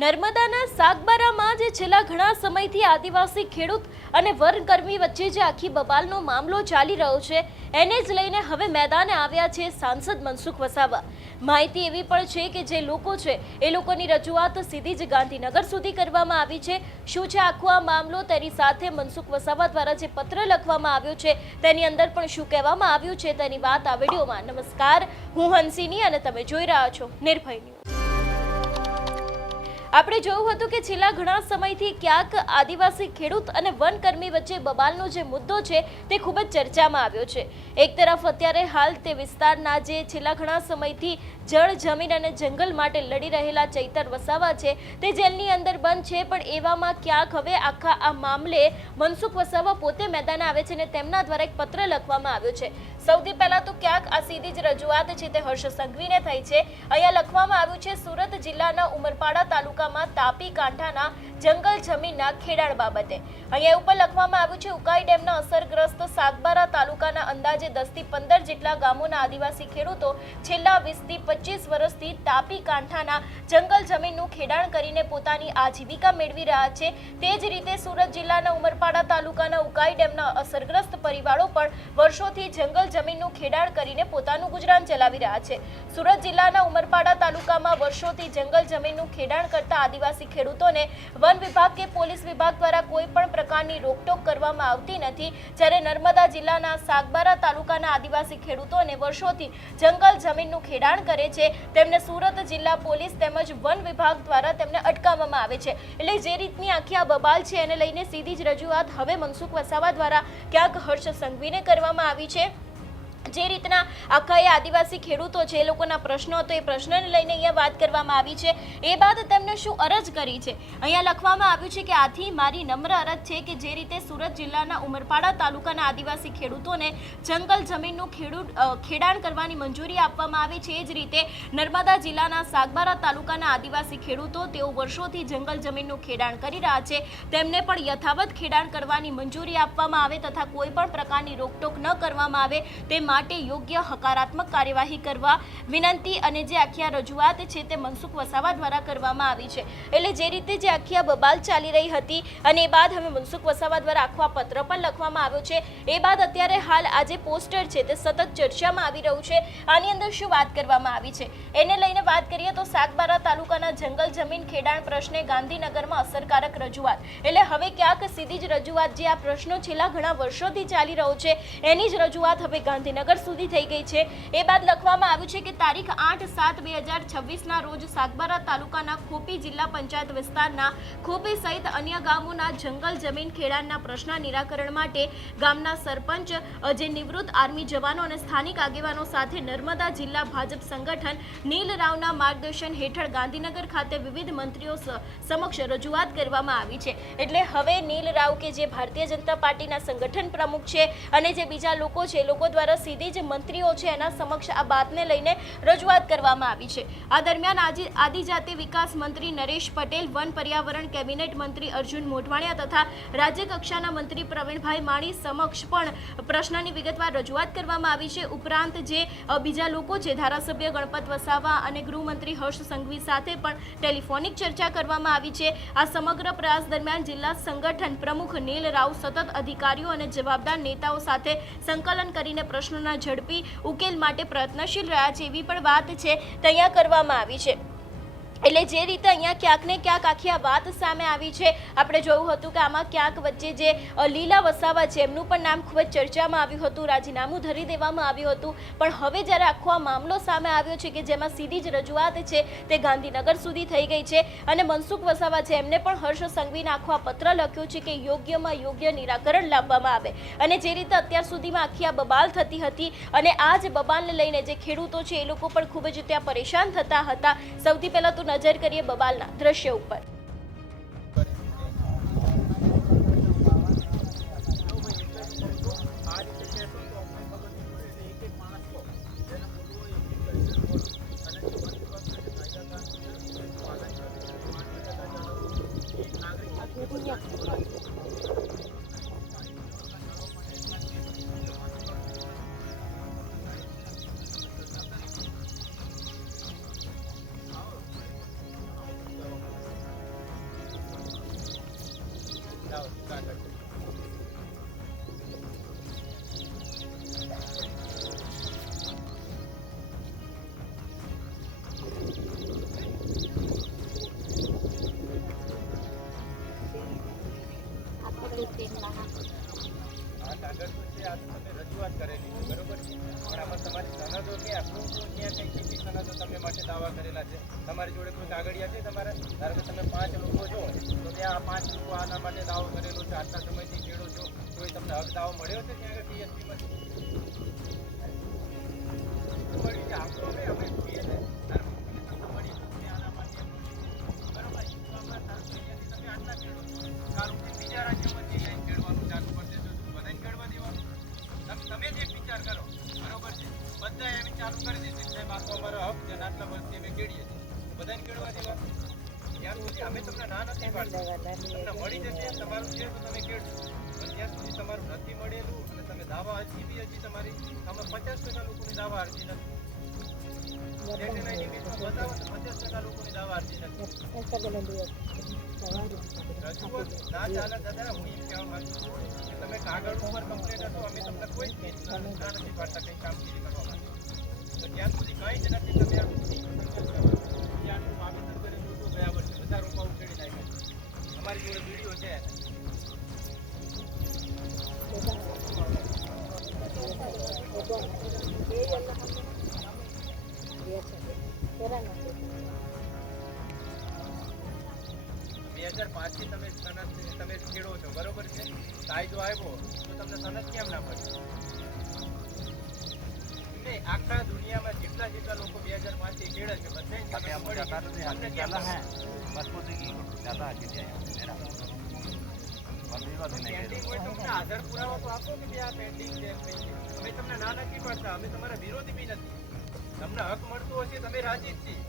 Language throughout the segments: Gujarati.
નર્મદાના સાગબારામાં જે છેલ્લા ઘણા સમયથી આદિવાસી ખેડૂત અને વનકર્મી વચ્ચે જે આખી બબાલનો મામલો ચાલી રહ્યો છે એને જ લઈને હવે મેદાને આવ્યા છે સાંસદ મનસુખ વસાવા। માહિતી એવી પણ છે કે જે લોકો છે એ લોકોની રજૂઆત સીધી જ ગાંધીનગર સુધી કરવામાં આવી છે। શું છે આખો આ મામલો, તેની સાથે મનસુખ વસાવા દ્વારા જે પત્ર લખવામાં આવ્યો છે તેની અંદર પણ શું કહેવામાં આવ્યું છે તેની વાત આ વિડીયોમાં। નમસ્કાર, હું હંસિની અને તમે જોઈ રહ્યા છો નિર્ભય ન્યૂઝ। આપણે જોયું હતું કે છેલ્લા ઘણા સમયથી ક્યાંક આદિવાસી ખેડૂત અને વનકર્મી વચ્ચે બબાલનો જે મુદ્દો છે તે ખૂબ જ ચર્ચામાં આવ્યો છે। એક તરફ અત્યારે હાલ તે વિસ્તારના જે છેલ્લા ઘણા સમયથી જળ, જમીન અને જંગલ માટે લડી રહેલા ચૈતર વસાવા છે તે જેલની અંદર બંધ છે, પણ એવામાં ક્યાંક હવે આખા આ મામલે મનસુખ વસાવા પોતે મેદાને આવે છે અને તેમના દ્વારા એક પત્ર લખવામાં આવ્યો છે। સૌથી પહેલા તો ક્યાંક આ સીધી જ રજૂઆત છે તે હર્ષ સંઘવીને થઈ છે। અહીંયા લખવામાં આવ્યું છે, સુરત જિલ્લાના ઉમરપાડા તાલુકામાં તાપી કાંઠાના જંગલ જમીનના ખેડાણ બાબતે। અહીંયા ઉપર લખવામાં આવ્યું છે, ઉકાઈ ડેમના અસરગ્રસ્ત સાગબારા તાલુકાના અંદાજે 10 થી 15 જેટલા ગામોના આદિવાસી ખેડૂતો છેલ્લા 20 થી 25 વર્ષથી તાપી કાંઠાના જંગલ જમીનનું ખેડાણ કરીને પોતાની આજીવિકા મેળવી રહ્યા છે। તે જ રીતે સુરત જિલ્લાના ઉમરપાડા તાલુકાના ઉકાઈ ડેમના અસરગ્રસ્ત પરિવારો પણ વર્ષોથી જંગલ જમીનનું ખેડાણ કરીને પોતાનું ગુજરાન ચલાવી રહ્યા છે। સુરત જિલ્લાના ઉમરપાડા તાલુકામાં વર્ષોથી જંગલ જમીનનું ખેડાણ કરતા આદિવાસી ખેડૂતોને વન વિભાગ કે પોલીસ વિભાગ દ્વારા કોઈ પણ પ્રકારની રોકટોક કરવામાં આવતી નથી, જ્યારે નર્મદા જિલ્લાના સાગબારા તાલુકાના આદિવાસી ખેડૂતોને વર્ષોથી જંગલ જમીનનું ખેડાણ કરે છે તેમને સુરત જિલ્લા પોલીસ તેમજ વન વિભાગ દ્વારા તેમને અટકાવવામાં આવે છે। એટલે જે રીતની આખી આ બબાલ છે એને લઈને સીધી જ રજૂઆત હવે મનસુખ વસાવા દ્વારા ક્યાંક હર્ષ સંઘવીને કરવામાં આવી છે। જે રીતના આખા એ આદિવાસી ખેડૂતો છે એ લોકોના પ્રશ્નો હતો એ પ્રશ્નને લઈને અહીંયા વાત કરવામાં આવી છે। એ બાદ તેમને શું અરજ કરી છે અહીંયા લખવામાં આવ્યું છે કે આથી મારી નમ્ર અરજ છે કે જે રીતે સુરત જિલ્લાના ઉમરપાડા તાલુકાના આદિવાસી ખેડૂતોને જંગલ જમીનનું ખેડાણ કરવાની મંજૂરી આપવામાં આવે છે, એ જ રીતે નર્મદા જિલ્લાના સાગબારા તાલુકાના આદિવાસી ખેડૂતો તેઓ વર્ષોથી જંગલ જમીનનું ખેડાણ કરી રહ્યા છે તેમને પણ યથાવત ખેડાણ કરવાની મંજૂરી આપવામાં આવે તથા કોઈ પણ પ્રકારની રોકટોક ન કરવામાં આવે તે માટે યોગ્ય હકારાત્મક કાર્યવાહી કરવા વિનંતી અને જે આખી આ રજૂઆત છે તે મનસુખ વસાવા દ્વારા કરવામાં આવી છે। એટલે જે રીતે જે આખી આ બબાલ ચાલી રહી હતી અને એ બાદ હવે મનસુખ વસાવા દ્વારા આખો આ પત્ર પણ લખવામાં આવ્યો છે। એ બાદ અત્યારે હાલ આ જે પોસ્ટર છે તે સતત ચર્ચામાં આવી રહ્યું છે। આની અંદર શું વાત કરવામાં આવી છે એને લઈને વાત કરીએ તો સાગબારા તાલુકાના જંગલ જમીન ખેડાણ પ્રશ્ને ગાંધીનગરમાં અસરકારક રજૂઆત। એટલે હવે ક્યાંક સીધી જ રજૂઆત, જે આ પ્રશ્નો છેલ્લા ઘણા વર્ષોથી ચાલી રહ્યો છે એની જ રજૂઆત હવે ગાંધીનગર સુધી થઈ ગઈ છે। એ બાદ લખવામાં આવ્યું છે કે તારીખ 8/7/2026ના રોજ સાગબારા તાલુકાના ખોપી જિલ્લા પંચાયત વિસ્તારના ખોપી સહિત અન્ય ગામોના જંગલ જમીન ખેડાણના પ્રશ્ન નિરાકરણ માટે ગામના સરપંચ, જે નિવૃત્ત આર્મી જવાનો અને સ્થાનિક આગેવાનો સાથે નર્મદા જિલ્લા ભાજપ સંગઠન નીલ રાવના માર્ગદર્શન હેઠળ ગાંધીનગર ખાતે વિવિધ મંત્રીઓ સમક્ષ રજૂઆત કરવામાં આવી છે। એટલે હવે નીલ રાવ કે જે ભારતીય જનતા પાર્ટીના સંગઠન પ્રમુખ છે અને જે બીજા લોકો છે એ લોકો દ્વારા સીધી જ મંત્રીઓ છે એના સમક્ષ આ બાતને લઈને રજૂઆત કરવામાં આવી છે। આ દરમિયાન આદિજાતિ વિકાસ મંત્રી નરેશ પટેલ, વન પર્યાવરણ કેબિનેટ મંત્રી અર્જુન મોઢવાણિયા તથા રાજ્ય કક્ષાના મંત્રી પ્રવીણભાઈ માળી સમક્ષ પણ પ્રશ્નની વિગતવાર રજૂઆત કરવામાં આવી છે। ઉપરાંત જે બીજા લોકો છે, ધારાસભ્ય ગણપત વસાવા અને ગૃહમંત્રી હર્ષ સંઘવી સાથે પણ ટેલિફોનિક ચર્ચા કરવામાં આવી છે। આ સમગ્ર પ્રયાસ દરમિયાન જિલ્લા સંગઠન પ્રમુખ નીલ રાવ સતત અધિકારીઓ અને જવાબદાર નેતાઓ સાથે સંકલન કરીને પ્રશ્નોના ઝડપી ઉકેલ માટે પ્રયત્નશીલ રહ્યા છે એવી પણ વાત છે તે અહીંયા કરવામાં આવી છે। એટલે જે રીતે અહીંયા ક્યાંક ને ક્યાંક આખી આ વાત સામે આવી છે, આપણે જોયું હતું કે આમાં ક્યાંક વચ્ચે જે લીલા વસાવા છે એમનું પણ નામ ખૂબ જ ચર્ચામાં આવ્યું હતું, રાજીનામું ધરી દેવામાં આવ્યું હતું, પણ હવે જ્યારે આખો આ મામલો સામે આવ્યો છે કે જેમાં સીધી જ રજૂઆત છે તે ગાંધીનગર સુધી થઈ ગઈ છે અને મનસુખ વસાવા છે એમને પણ હર્ષ સંઘવીને આખો આ પત્ર લખ્યો છે કે યોગ્યમાં યોગ્ય નિરાકરણ લાવવામાં આવે। અને જે રીતે અત્યાર સુધીમાં આખી આ બબાલ થતી હતી અને આ જ બબાલને લઈને જે ખેડૂતો છે એ લોકો પણ ખૂબ જ ત્યાં પરેશાન થતા હતા। સૌથી પહેલાં તો નજર કરીએ બબાલના દ્રશ્ય ઉપર। આ તો તમે રજૂઆત કરેલી છે બરોબર છે, પણ આમાં તમારી સનદો ક્યાં ત્યાં કંઈ કેટલી સનદો તમે માટે દાવા કરેલા છે? તમારી જોડે કોઈ કાગળિયા છે તમારા? ધારો કે તમે 5 લોકો છો તો ત્યાં આ 5 લોકો આના માટે દાવો કરેલો છે, આટલા સમયથી ખેડો છો, કોઈ તમને હક દાવો મળ્યો છે ત્યાં આગળ ટીએસપીમાંથી? મળી છે આપતો અમે છીએ ને મળી આના માટે બરોબર. તમે આટલા ખેડો કાલ બીજા રાજ્યોમાંથી લઈને ખેડવાનું ચાલુ કરશે તો બધાને ખેડવા દેવાનું? તમે જ એક વિચાર કરો બરોબર છે, બધા એમ ચાલુ કરી દેશે સાહેબ આ તો અમારો હક છે, આટલા વર્ષથી અમે ખેડીએ છીએ, બધાને ખેડવા દેવા? ત્યાં સુધી અમે તમને ના નથી પાડતા, તમને મળી જશે તમારું છે તો તમે ખેડશો, પણ જ્યાં સુધી તમારું નથી મળેલું અને તમે દાવા અરજી બી હજી તમારી આમાં 50% લોકોની દાવા અરજી નથી. બતાવો તો 50% લોકોની દાવા અરજી નથી. રજૂઆત ના ચાલે દાદા. હું એમ કહેવા માંગુ છું કે તમે કાગળ ઉપર કમ્પ્લેટ હતો, અમે તમને કોઈ જ ના નથી પાડતા કંઈ કામગીરી કરવા માટે, તો જ્યાં સુધી કંઈ જ નથી તમે આટલું વાવેતર કરેલું હતું ગયા વર્ષે બધા રોપા ઉખેડી નાખ્યા. અમારી જોડે વિડીયો છે. બે 2005 થી તમે ખેડો છો બરોબર છે, કાયદો આવ્યો તો તમને સનદ કેમ ના પડે? નહીં, આખા દુનિયામાં જેટલા લોકો 2005 થી ખેડે છે બધા પેન્ડિંગ હોય તો અમને આધાર પુરાવા તો આપો કે આ પેન્ડિંગ છે. અમે તમને ના નથી પાડતા, અમે તમારા વિરોધી બી નથી. તમને હક મળતો હશે તમે રાજી જ છીએ,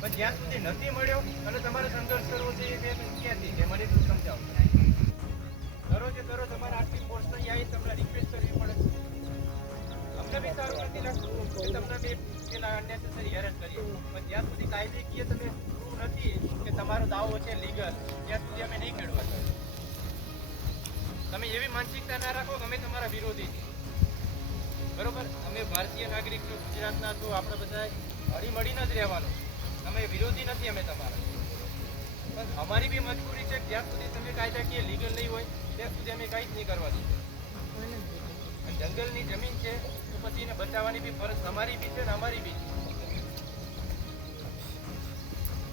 પણ જ્યાં સુધી નથી મળ્યો અને તમારે સંઘર્ષ કરવો છે એ ક્યાંથી છે મને એટલું સમજાવો. કરો તમારે આટલી પોસ્ટની આવી તમને રિક્વેસ્ટ કરવી પડે. અમને બી સારું નથી લાગતું કે તમને બી પેલા અનનેસેસરી હેરાન કરીએ, પણ જ્યાં સુધી કાયદેકીય તમે પ્રૂવ નથી કે તમારો દાવો છે લીગલ, ત્યાં સુધી અમે નહીં ખેડવા. તમે એવી માનસિકતા ના રાખો કે અમે તમારા વિરોધી છીએ બરોબર. અમે ભારતીય નાગરિક છો, ગુજરાતના છો, આપણે બધા હળીમળીને જ રહેવાનું. અમે વિરોધી નથી અમે તમારા, પણ અમારી બી મજબૂરી છે જ્યાં સુધી તમે કાયદાકીય લીગલ નહીં હોય ત્યાં સુધી અમે કંઈ જ નહીં કરવા દઈએ. અને જંગલની જમીન છે તો પછી એને બચાવવાની બી ફરજ તમારી બી છે ને અમારી બી છે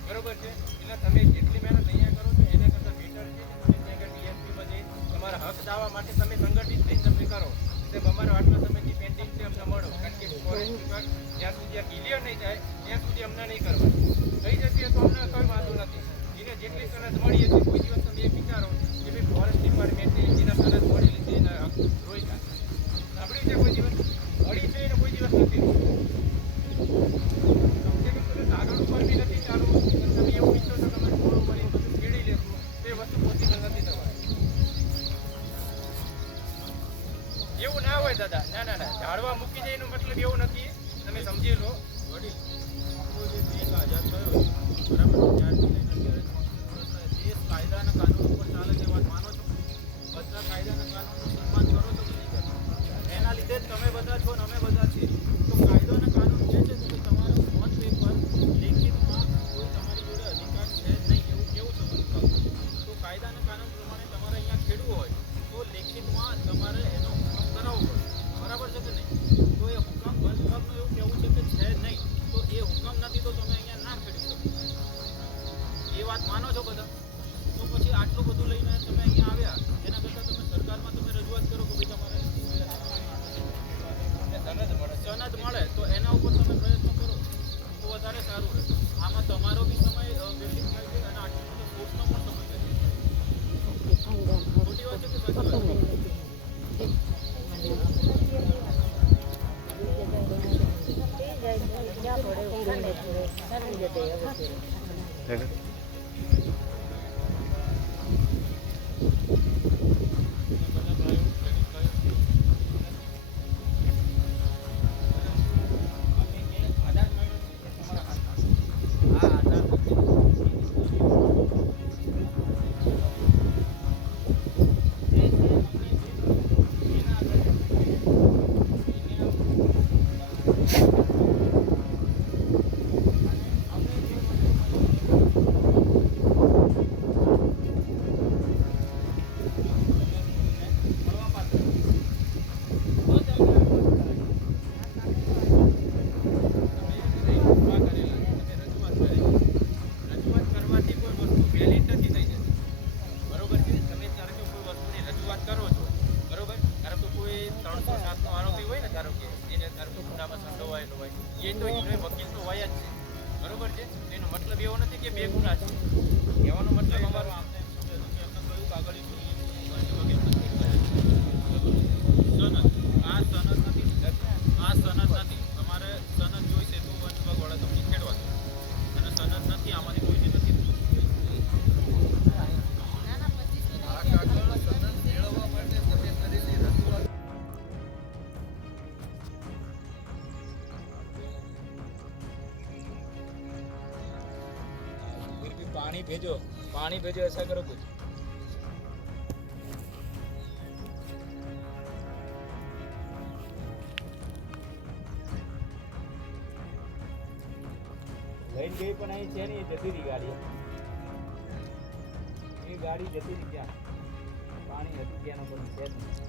બરોબર છે. એટલે તમે જેટલી મહેનત અહીંયા કરો છો એના કરતાં બેટર છે કે તમે ત્યાં આગળ ડીએસપીમાં જઈ તમારા હક દાવા માટે તમે સંગઠિત થઈને તમે કરો. અમારો આટલા સમયથી પેન્ડિંગ છે અમને મળો, કારણ કે ફોરેસ્ટ વિભાગ જ્યાં સુધી આ ક્લિયર નહીં થાય ત્યાં સુધી અમને નહીં કરવાનું. થઈ જશે તો અમને કોઈ વાંધો નથી. એને જેટલી સનદ મળી હતી કોઈ દિવસ તમે એ વિચારો કે ભાઈ ફોરેસ્ટ ડિપાર્ટમેન્ટે જેના સનદ મળેલી છે એના હક રોક્યા સાંભળ્યું છે કોઈ દિવસ મળી છે એને કોઈ દિવસ નથી. તમે કાગળ ઉપર બી નથી ચાલુ, તમે એવું ઈચ્છો છો તમે થોડું મળી બધું ખેડી લેશો તો એ વસ્તુ પોસિબલ નથી તમારે. એવું ના હોય દાદા, ના ઝાડવા મૂકી જાય એનો મતલબ એવું નથી, તમે સમજી લો. વડીલ આપણો જે દેશ આઝાદ થયો બરાબર, ત્યારથી લઈને અત્યારે દેશ કાયદા અને કાનૂન ઉપર ચાલે છે, વાત માનો છો? બધા કાયદા અને કાનૂનનું સન્માન કરો છો કે નહીં કરો? એના લીધે જ તમે બધા છો ને અમે બધા છીએ. તો કાયદો અને કાનૂન જે છે કે તમારો મત પેપર લેખિતમાં કોઈ તમારી જોડે અધિકાર છે જ નહીં એવું કેવું સંબંધ થશે? તો કાયદા અને કાનૂન પ્રમાણે તમારે અહીંયા ખેડવું હોય તો લેખિતમાં તમારે એનો હુકમ કરાવવો પડે, બરાબર છે કે નહીં? તો એ હુકમ વન વિભાગનું એવું કહેવું છે કે છે નહીં, તો એ હુકમ નથી તો તમે અહીંયા ના ખેડી શકો. એ વાત માનો છો બધા? તો પછી આટલું બધું લઈને તમે અહીંયા આવ્યા એના કરતાં તમે સરકારમાં તમે રજૂઆત કરો કે ભાઈ તમારે સનદ મળે તો એના ઉપર તમે પ્રયત્ન કરો તો વધારે સારું રહે. આમાં તમારો બી સમય વ્યતીત થાય છે અને આટલો બધો કોર્સનો પણ સમય વ્યતીત થાય છે. ખોટી વાત છે કે સાચી વાત? વેલિડ નથી થઈ જતી. બરોબર છે? તમે ધારો કે કોઈ વસ્તુની રજૂઆત કરો છો, બરોબર? ધારો કે કોઈ 307 નો આરોપી હોય ને, ધારો કે એને ધારો કે ગુનામાં સંડોવાયેલો હોય, એ તો એનો વકીલ તો હોય જ છે, બરોબર છે? તો એનો મતલબ એવો નથી કે બે ગુના છે. કહેવાનો મતલબ અમારો આમને એમ સમજે છે કે એમને કયું કાગળ આ સનદ નથી. તમારે સનદ જોઈશે તો વન વિભાગવાળા તમને ખેડવા દે. અને સનદ નથી, આમાંથી કોઈ નથી. पानी भेजो ऐसा करो कुछ. લઈને ગઈ પણ અહીં છે નહીં, જતી રહી ગાડી. એ ગાડી જતી રહી ક્યાં? પાણી હતું ત્યાંનો બધું છે જ નહીં.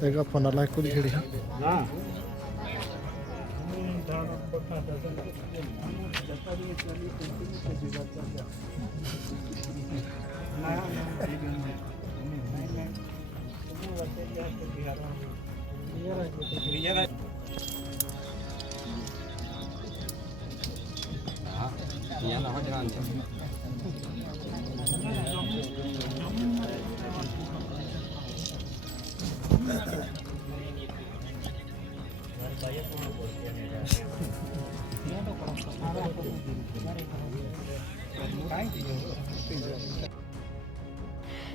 देखा फोन लाइक को दिखेड़ी हाँ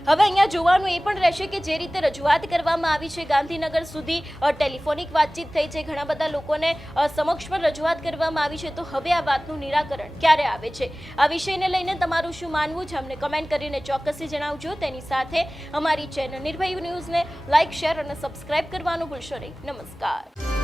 હવે અહીંયા જોવાનું એ પણ રહેશે કે જે રીતે રજૂઆત કરવામાં આવી છે ગાંધીનગર સુધી ટેલિફોનિક વાતચીત થઈ છે, ઘણા બધા લોકોને સમક્ષ પણ રજૂઆત કરવામાં આવી છે, તો હવે આ વાતનું નિરાકરણ ક્યારે આવે છે, આ વિષયને લઈને તમારું શું માનવું છે અમને કમેન્ટ કરીને ચોક્કસથી જણાવજો. તેની સાથે અમારી ચેનલ નિર્ભય ન્યૂઝને લાઇક, શેર અને સબસ્ક્રાઇબ કરવાનું ભૂલશો નહીં. નમસ્કાર.